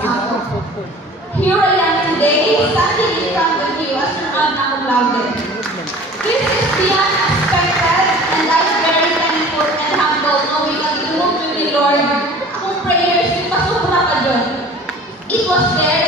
ako. Here I am today, standing in front of you as your magna cum laude. This is beyond expected, and I'm very thankful and humble knowing that you will do me, Lord. Akong prayers, yung pasubra ka dyan. It was there